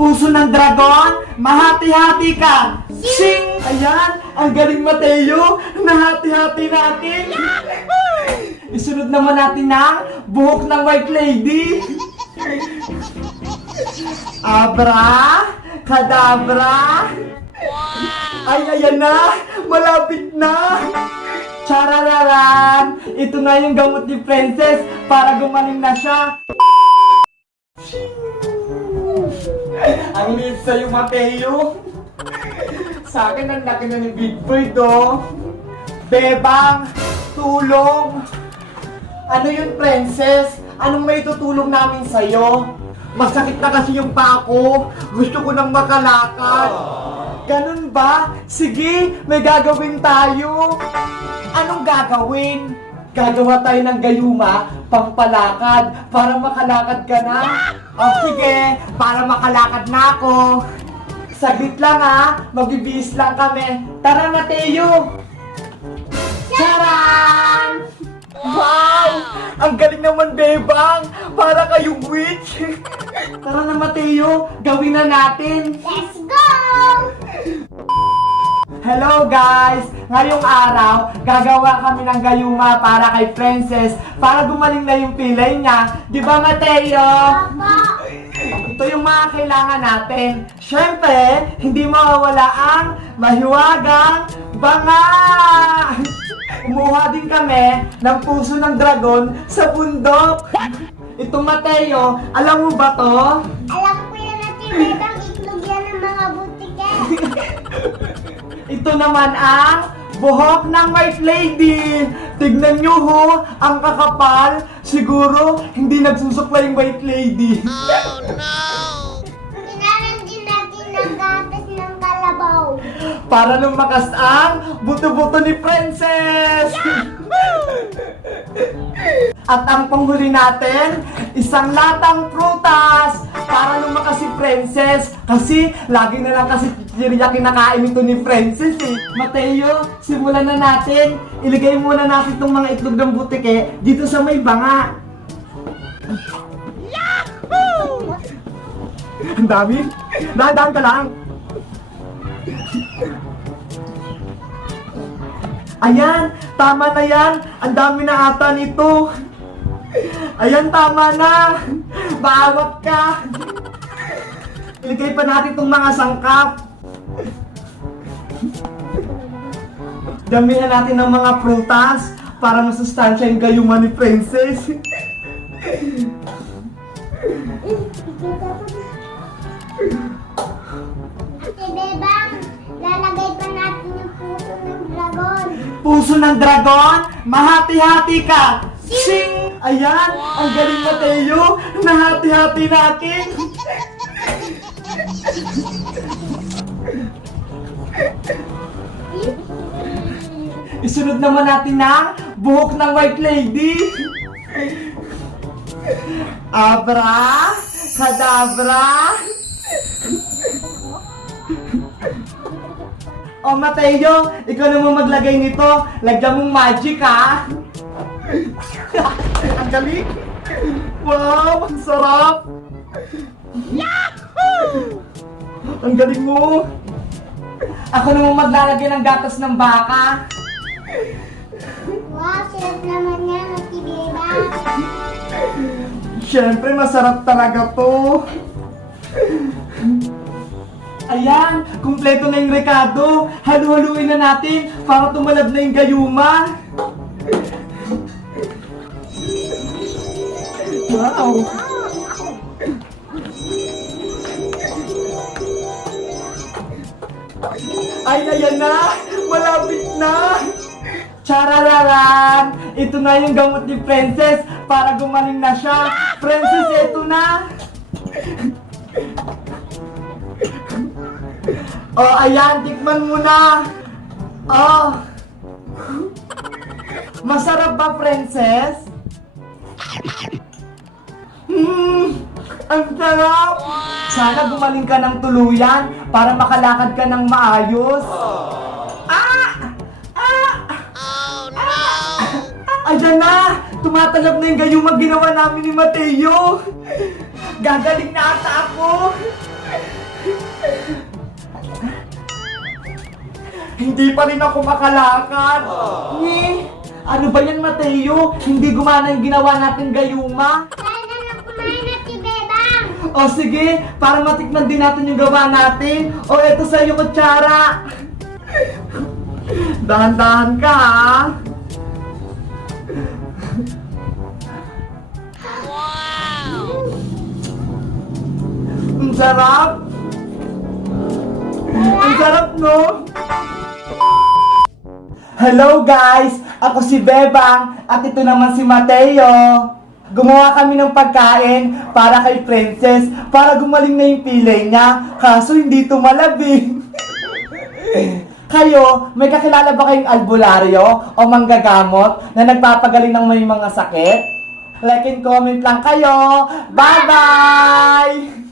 Puso ng dragon, mahati-hati ka! Sing! Ayan, ang galing Mateo! Nahati-hati natin! Isunod naman natin ng buhok ng white lady! Abra! Kadabra! Ay, ayan na! Malapit na! Charararan! Ito na yung gamot ni Princess para gumaling na siya! Ang liit sa'yo, Mateo! Sa akin, ang laki na ni Big Bird, oh! Bebang! Tulong! Ano yun, Princess? Anong may tutulong namin sa'yo? Masakit na kasi yung pa ko. Gusto ko nang makalakad. Ganun ba? Sige, may gagawin tayo. Anong gagawin? Gagawa tayo ng gayuma, pampalakad, para makalakad ka na. O sige, para makalakad na ako. Saglit lang ha, magbibihis lang kami. Tara Mateo! Charan! Wow! Ang galing naman, Bebang! Para kayong witch! Tara na, Mateo! Gawin na natin! Let's go! Hello guys! Ngayong araw, gagawa kami ng gayuma para kay Princess para gumaling na yung pilay niya. Di ba, Mateo? Papa! Ito yung mga kailangan natin. Siyempre, hindi mawawala ang mahiwagang banga! Umuha din kami ng puso ng dragon sa bundok. Ito, Mateo, alam mo ba to? Alam ko yan natin, Bebang, itlog yan ng mga butike. Ito naman ang buhok ng white lady. Tignan nyo ho, ang kakapal. Siguro, hindi nagsusukla yung white lady. Kinaran din natin ng gatas ng kalabaw. Para lumakas ang buto-buto ni Princess! At ang panghuli natin, isang latang prutas para lumakas si Princess. Kasi lagi na lang kasi chichirya kinakain ito ni Princess eh. Mateo, simulan na natin. Iligay muna natin itong mga itlog ng butike dito sa may banga. Ang dami. Dahan-dahan ka lang. Ayan, tama na yan. Ang dami na ata nito. Ayan, tama na. Baawat ka. Iligay pa natin itong mga sangkap. Damihan natin ng mga prutas para masustansya yung gayuma ni Princess. Puso ng dragon, mahati-hati ka. Sing! Ayan, ang galing Mateo. Nahati-hati natin. Isunod naman natin ng buhok ng white lady. Abra, kadabra. O Mateo, ikaw naman maglagay nito. Lagyan mong magic ha. ang galing. Wow, ang sarap. Yahoo! Ang galing mo. Ako naman maglalagay ng gatas ng baka. Wow, sarap naman yan, Bebang. Siyempre, masarap talaga to. Ayan, kumpleto na yung rekado. Halu-haluin na natin para tumalab na yung gayuma. Wow! Ay, ayan na! Malapit na! Charararan! Ito na yung gamot ni Princess para gumaling na siya. Princess, ito na! Oh, ayan, tikman mo na. Oh. Masarap ba, princess? Hmm, ang sarap. Sana gumaling ka ng tuluyan para makalakad ka ng maayos. Ah! Ah! Ayan na! Tumatalab na yung gayumang ginawa namin ni Mateo! Gagaling na ata ako! Hindi pa rin ako makalakad. Ni, ano ba yan, Mateo? Hindi gumana yung ginawa natin gayuma? Sana na kumain na si Bebang. O sige, para matikman din natin yung gawa natin. O eto sa iyo, kutsara. Dahan-dahan ka, ha? Wow! Ang sarap! Ang sarap, no? Hello guys! Ako si Bebang at ito naman si Mateo. Gumawa kami ng pagkain para kay Princess para gumaling na yung pilay niya. Kaso hindi tumalabing. Kayo, may kakilala ba kayong albularyo o manggagamot na nagpapagaling ng may mga sakit? Like and comment lang kayo. Bye-bye!